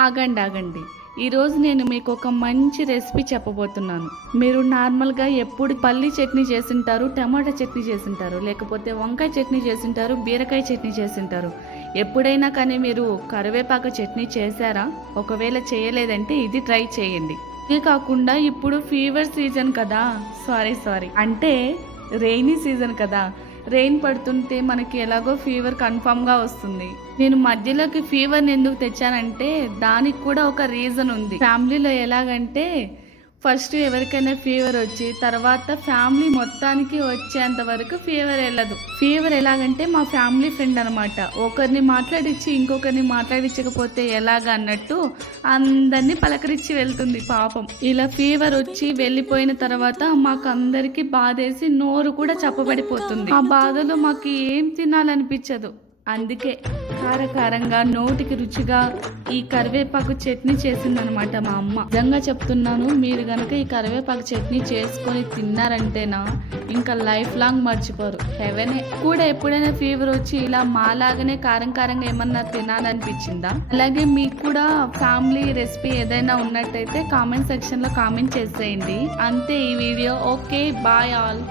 ఆగండి ఆగండి. ఈరోజు నేను మీకు ఒక మంచి రెసిపీ చెప్పబోతున్నాను. మీరు నార్మల్గా ఎప్పుడు పల్లి చట్నీ చేసింటారు, టమాటా చట్నీ చేసింటారు, లేకపోతే వంకాయ చట్నీ చేసింటారు, బీరకాయ చట్నీ చేసింటారు. ఎప్పుడైనా కానీ మీరు కరివేపాకు చట్నీ చేశారా? ఒకవేళ చేయలేదంటే ఇది ట్రై చేయండి. ఇది కాకుండా ఇప్పుడు ఫీవర్ సీజన్ కదా, సారీ అంటే రెయినీ సీజన్ కదా. రెయిన్ పడుతుంటే మనకి ఎలాగో ఫీవర్ కన్ఫామ్గా వస్తుంది. నేను మధ్యలోకి ఫీవర్ని ఎందుకు తెచ్చానంటే దానికి కూడా ఒక రీజన్ ఉంది. ఫ్యామిలీలో ఎలాగంటే ఫస్ట్ ఎవరికైనా ఫీవర్ వచ్చి తర్వాత ఫ్యామిలీ మొత్తానికి వచ్చేంత వరకు ఫీవర్ వెళ్ళదు. ఫీవర్ ఎలాగంటే మా ఫ్యామిలీ ఫ్రెండ్ అనమాట. ఒకరిని మాట్లాడించి ఇంకొకరిని మాట్లాడించకపోతే ఎలాగ అన్నట్టు అందరినీ పలకరించి వెళ్తుంది పాపం. ఇలా ఫీవర్ వచ్చి వెళ్ళిపోయిన తర్వాత మాకు అందరికీ బాధేసి నోరు కూడా చప్పబడిపోతుంది. ఆ బాధలో మాకు ఏం తినాలనిపించదు. అందుకే కారకారంగా నోటికి రుచిగా ఈ కరివేపాకు చట్నీ చేసిందనమాట మా అమ్మ. నిజంగా చెప్తున్నాను, మీరు గనక ఈ కరివేపాకు చట్నీ చేసుకొని తిన్నారంటేనా ఇంకా లైఫ్ లాంగ్ మర్చిపోరు. హెవెనే. కూడా ఎప్పుడైనా ఫీవర్ వచ్చి ఇలా మాలాగానే కారంగా ఏమన్నా తినాలనిపించిందా? అలాగే మీకు కూడా ఫ్యామిలీ రెసిపీ ఏదైనా ఉన్నట్టయితే కామెంట్ సెక్షన్ లో కామెంట్ చేసేయండి. అంతే ఈ వీడియో. Okay, bye all.